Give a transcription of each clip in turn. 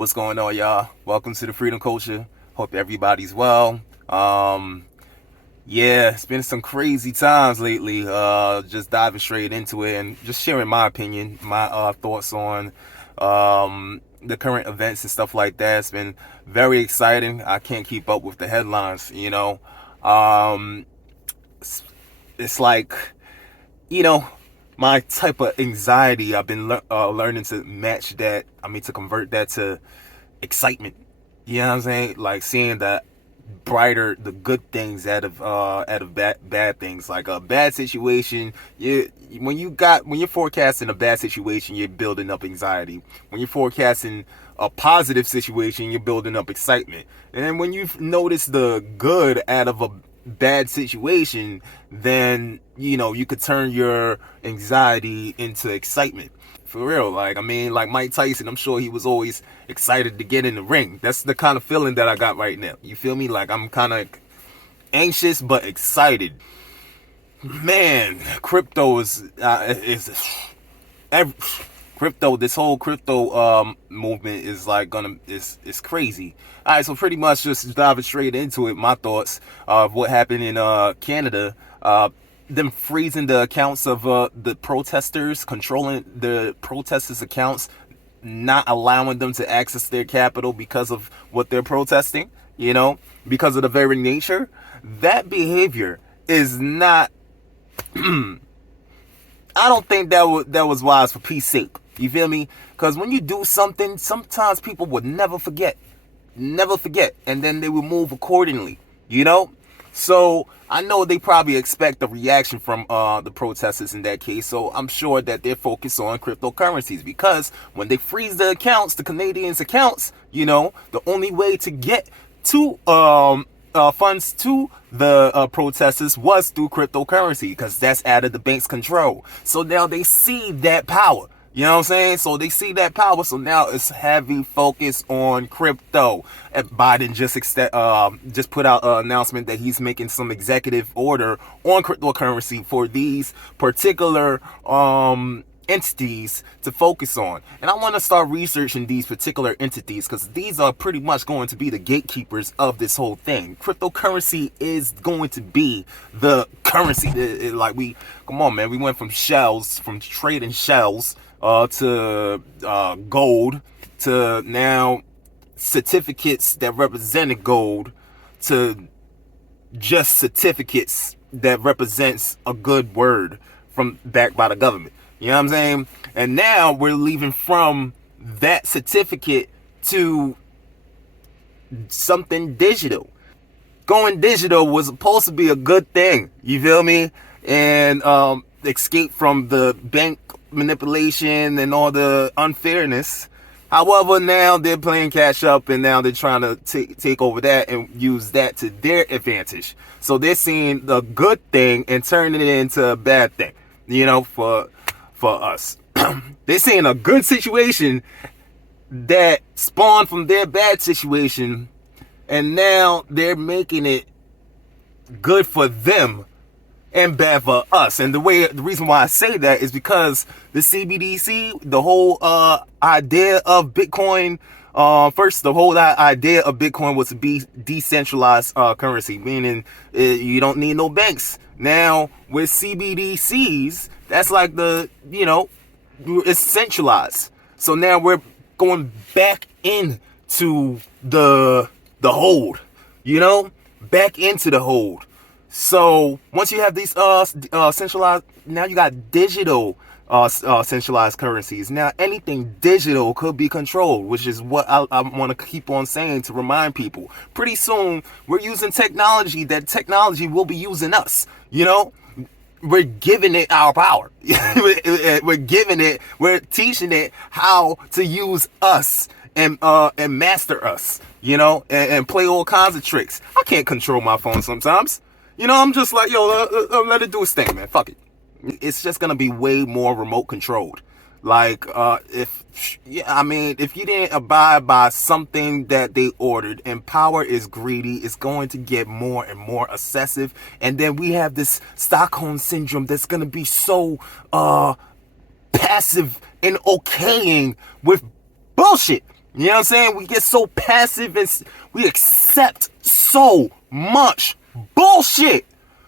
What's going on, y'all? Welcome to the Freedom Culture. Hope everybody's well. Yeah, it's been some crazy times lately. Just diving straight into it and just sharing my opinion, my thoughts on the current events and stuff like that. It's been very exciting. I can't keep up with the headlines. Um, it's like, you know, my type of anxiety. I've been learning to match that. To convert that to excitement. You know what I'm saying? Like seeing the good things out of bad things. Like a bad situation, when you're forecasting a bad situation, you're building up anxiety. When you're forecasting a positive situation, you're building up excitement. And when you notice the good out of a bad situation, then you could turn your anxiety into excitement. For real, like Mike Tyson, I'm sure he was always excited to get in the ring. That's the kind of feeling that I got right now. You feel me? Like I'm kind of anxious but excited. Man, crypto is every, crypto. This whole crypto movement is like it's crazy. All right, so pretty much just diving straight into it. My thoughts of what happened in Canada. Them freezing the accounts of the protesters, controlling the protesters' accounts, not allowing them to access their capital because of what they're protesting, because of the very nature. That behavior is not, I don't think that was wise for peace sake. You feel me? Because when you do something, sometimes people would never forget, and then they will move accordingly. So I know they probably expect a reaction from the protesters in that case. So I'm sure that they're focused on cryptocurrencies, because when they freeze the accounts, the Canadians' accounts, the only way to get to funds to the protesters was through cryptocurrency, because that's out of the bank's control. So now they see that power. You know what I'm saying? So they see that power. So now it's heavy focus on crypto. And Biden just put out an announcement that he's making some executive order on cryptocurrency for these particular entities to focus on. And I want to start researching these particular entities, because these are pretty much going to be the gatekeepers of this whole thing. Cryptocurrency is going to be the currency. Come on, man. We went from trading shells to gold, to now certificates that represented gold, to just certificates that represents a good word from backed by the government. You know what I'm saying? And now we're leaving from that certificate to something digital. Going digital was supposed to be a good thing. You feel me? And escape from the bank manipulation and all the unfairness. However, now they're playing catch up, and now they're trying to take over that and use that to their advantage. So they're seeing the good thing and turning it into a bad thing, for us. They're seeing a good situation that spawned from their bad situation, and now they're making it good for them and bad for us. And the reason why I say that is because the CBDC, the whole idea of Bitcoin, first, the whole idea of Bitcoin was to be decentralized currency, meaning you don't need no banks. Now with CBDCs, that's like it's centralized. So now we're going back into the hold, back into the hold. So once you have these centralized, now you got digital centralized currencies. Now anything digital could be controlled, which is what I want to keep on saying to remind people. Pretty soon we're using technology. That technology will be using us. We're giving it our power. We're teaching it how to use us and master us, and play all kinds of tricks. I can't control my phone sometimes. I'm just like, let it do its thing, man. Fuck it. It's just gonna be way more remote controlled. Like, if you didn't abide by something that they ordered, and power is greedy, it's going to get more and more excessive. And then we have this Stockholm syndrome that's gonna be so passive and okaying with bullshit. You know what I'm saying? We get so passive and we accept so much bullshit.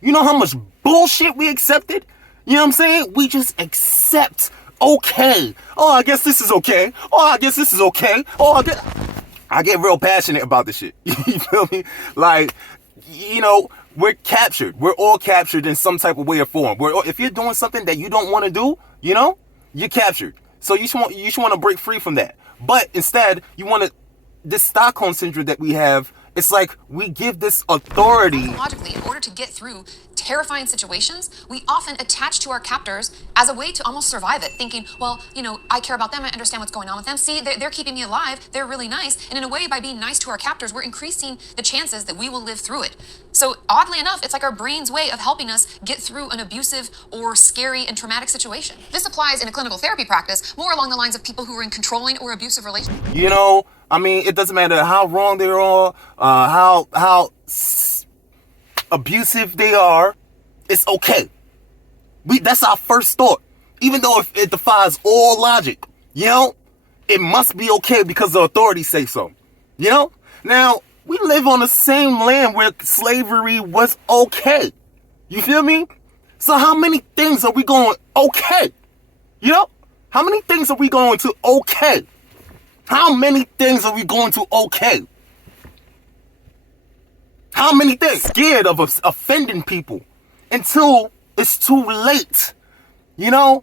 You know how much bullshit we accepted? You know what I'm saying? We just accept okay. Oh, I guess this is okay. Oh, I guess this is okay. Oh, I get real passionate about this shit. You feel me? Like, you know, we're captured. We're all captured in some type of way or form. If you're doing something that you don't want to do, you know, you're captured. So you should want to break free from that. But instead, you want to, this Stockholm syndrome that we have, it's like we give this authority. Logically, in order to get through terrifying situations, we often attach to our captors as a way to almost survive it, thinking, well, you know, I care about them, I understand what's going on with them. See, they're keeping me alive, they're really nice. And in a way, by being nice to our captors, we're increasing the chances that we will live through it. So oddly enough, it's like our brain's way of helping us get through an abusive or scary and traumatic situation. This applies in a clinical therapy practice more along the lines of people who are in controlling or abusive relationships. You know, I mean, it doesn't matter how wrong they are, how abusive they are, it's okay. That's our first thought. Even though if it defies all logic, you know, it must be okay because the authorities say so. You know? Now, we live on the same land where slavery was okay. You feel me? So how many things are we going okay? You know? How many things are we going to okay? How many things are we going to okay? How many things? Scared of offending people until it's too late. You know,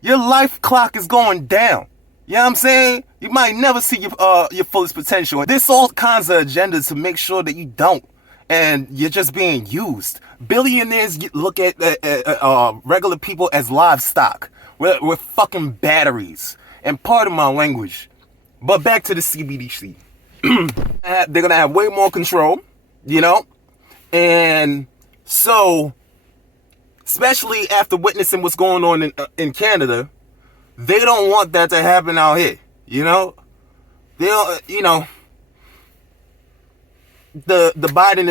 your life clock is going down. You know what I'm saying? You might never see your fullest potential. There's all kinds of agendas to make sure that you don't, and you're just being used. Billionaires look at regular people as livestock. We're fucking batteries. And pardon my language, but back to the CBDC. They're gonna have way more control. You know, and so, especially after witnessing what's going on in Canada, they don't want that to happen out here. You know, they don't, you know, the Biden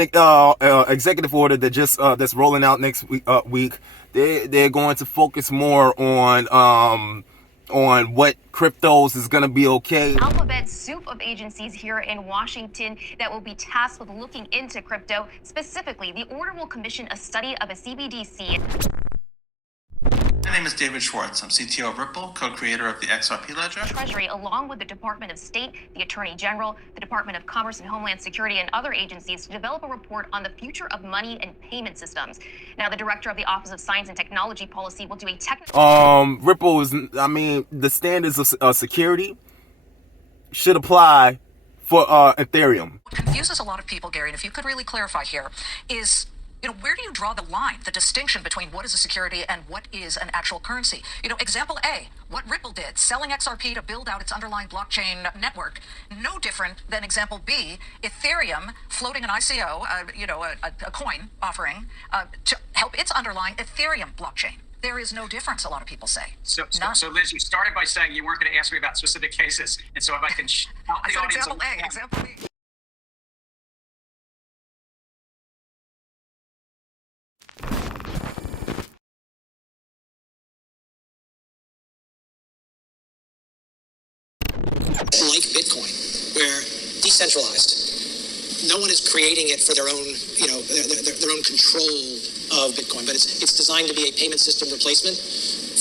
executive order that just that's rolling out next week, they're going to focus more on what cryptos is going to be okay. Alphabet soup of agencies here in Washington that will be tasked with looking into crypto. Specifically, the order will commission a study of a CBDC. My name is David Schwartz. I'm CTO of Ripple, co-creator of the XRP Ledger. Treasury, along with the Department of State, the Attorney General, the Department of Commerce and Homeland Security, and other agencies to develop a report on the future of money and payment systems. Now, the director of the Office of Science and Technology Policy will do a technical... Ripple is, I mean, the standards of security should apply for Ethereum. What confuses a lot of people, Gary, and if you could really clarify here, is, you know, where do you draw the line, the distinction between what is a security and what is an actual currency? You know, example A, what Ripple did, selling XRP to build out its underlying blockchain network, no different than example B, Ethereum floating an ICO, a coin offering to help its underlying Ethereum blockchain. There is no difference, a lot of people say. So Liz, you started by saying you weren't going to ask me about specific cases. And so if I can help the audience... Example A, example B. Like Bitcoin, where decentralized, no one is creating it for their own, their own control of Bitcoin, but it's designed to be a payment system replacement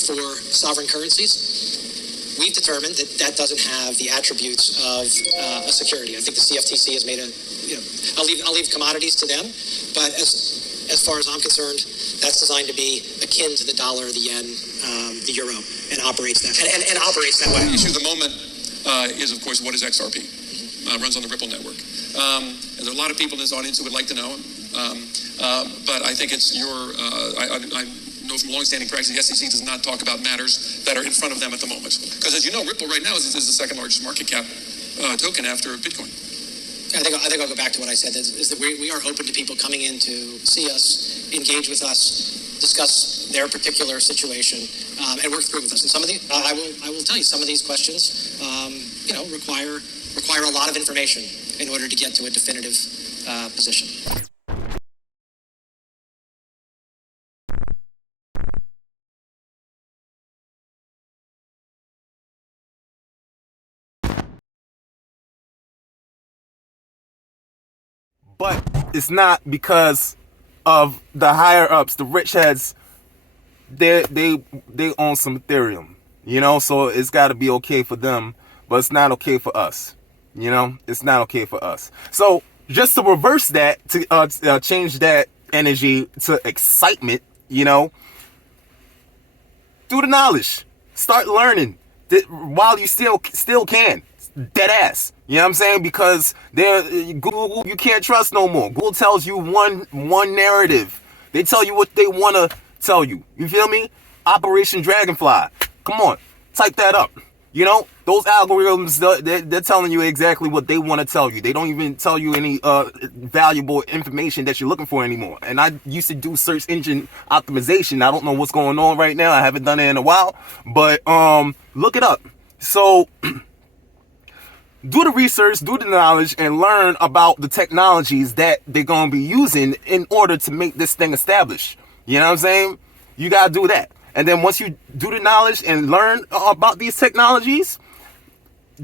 for sovereign currencies. We've determined that doesn't have the attributes of a security. I think the CFTC has made I'll leave commodities to them, but as far as I'm concerned, that's designed to be akin to the dollar, the yen, the euro, and operates that and operates that way. The issue of the moment is, of course, what is XRP? Runs on the Ripple network. And there are a lot of people in this audience who would like to know. But I think it's I know from longstanding practice, the SEC does not talk about matters that are in front of them at the moment. Because as you know, Ripple right now is the second largest market cap token after Bitcoin. I think I'll go back to what I said, is that we are open to people coming in to see us, engage with us, discuss their particular situation, and work through with us. And some of the, I will tell you, some of these questions, require a lot of information in order to get to a definitive position. But it's not because of the higher ups, the rich heads. They own some Ethereum, you know, so it's got to be okay for them, but it's not okay for us, you know. It's not okay for us. So just to reverse that, to change that energy to excitement, you know, do the knowledge, start learning while you still can, dead ass. You know what I'm saying? Because Google, you can't trust no more. Google tells you one narrative. They tell you what they want to tell you. You feel me? Operation Dragonfly. Come on, type that up. You know, those algorithms, they're telling you exactly what they want to tell you. They don't even tell you any valuable information that you're looking for anymore. And I used to do search engine optimization. I don't know what's going on right now. I haven't done it in a while, but look it up. So do the research, do the knowledge, and learn about the technologies that they're going to be using in order to make this thing established. You know what I'm saying? You got to do that. And then once you do the knowledge and learn about these technologies,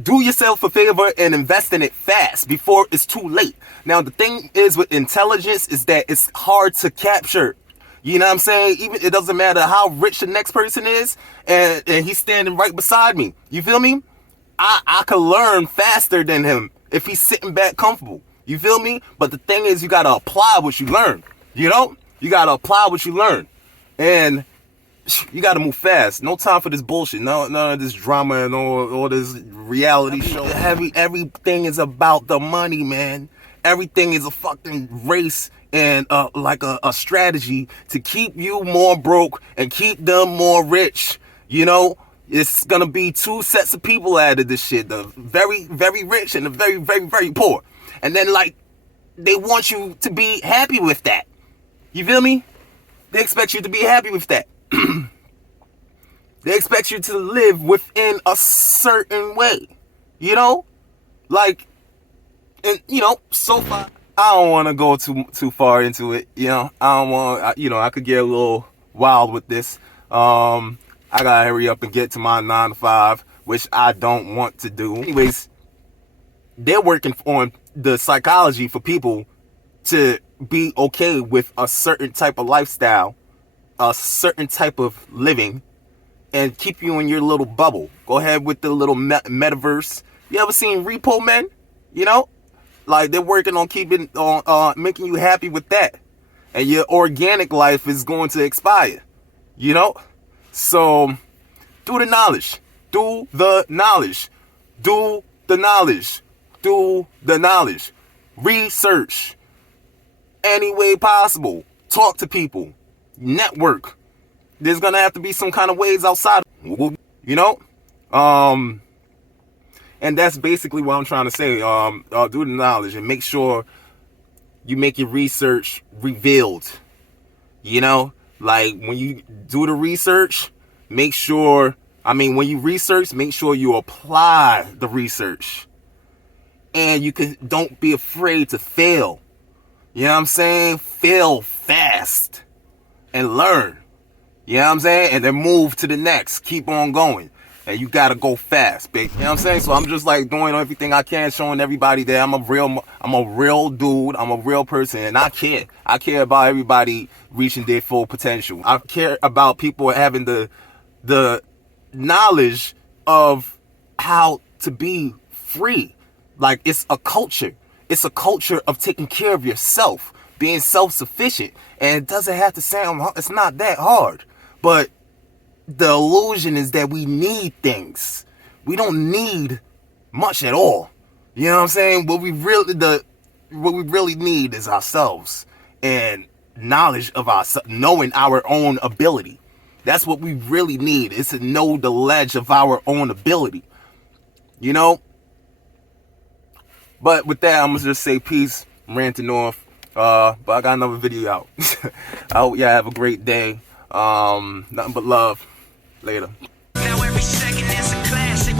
do yourself a favor and invest in it fast before it's too late. Now, the thing is with intelligence is that it's hard to capture. You know what I'm saying? Even it doesn't matter how rich the next person is, and he's standing right beside me. You feel me? I could learn faster than him if he's sitting back comfortable. You feel me? But the thing is, you got to apply what you learn. You know? You got to apply what you learn. And you got to move fast. No time for this bullshit. None of this drama and all this reality show. Everything is about the money, man. Everything is a fucking race and like a strategy to keep you more broke and keep them more rich. You know? It's gonna be two sets of people out of this shit. The very, very rich and the very, very, very poor. And then, like, they want you to be happy with that. You feel me? They expect you to be happy with that. They expect you to live within a certain way. You know? Like, and, you know, so far, I don't want to go too far into it. You know? I don't want, you know, I could get a little wild with this. I gotta hurry up and get to my 9 to 5, which I don't want to do. Anyways, they're working on the psychology for people to be okay with a certain type of lifestyle, a certain type of living, and keep you in your little bubble. Go ahead with the little metaverse. You ever seen Repo Men? You know, like they're working on making you happy with that, and your organic life is going to expire. You know. So, do the knowledge. Do the knowledge. Do the knowledge. Do the knowledge. Research. Any way possible. Talk to people. Network. There's gonna have to be some kind of ways outside. You know? And that's basically what I'm trying to say. Do the knowledge and make sure you make your research revealed. You know? Like, when you do the research, make sure you apply the research. And don't be afraid to fail. You know what I'm saying? Fail fast and learn. You know what I'm saying? And then move to the next. Keep on going. And you gotta go fast, big. You know what I'm saying? So I'm just like doing everything I can, showing everybody that I'm a real dude, I'm a real person, and I care. I care about everybody reaching their full potential. I care about people having the knowledge of how to be free. Like, it's a culture. It's a culture of taking care of yourself, being self-sufficient. And it doesn't have to sound, it's not that hard. But the illusion is that we need things. We don't need much at all. You know what I'm saying? What we really need is ourselves and knowledge of ourselves, knowing our own ability. That's what we really need, is to know the ledge of our own ability. You know? But with that, I'm gonna just say peace. I'm ranting off. But I got another video out. I hope y'all have a great day. Nothing but love. Later. Now every second is a classic.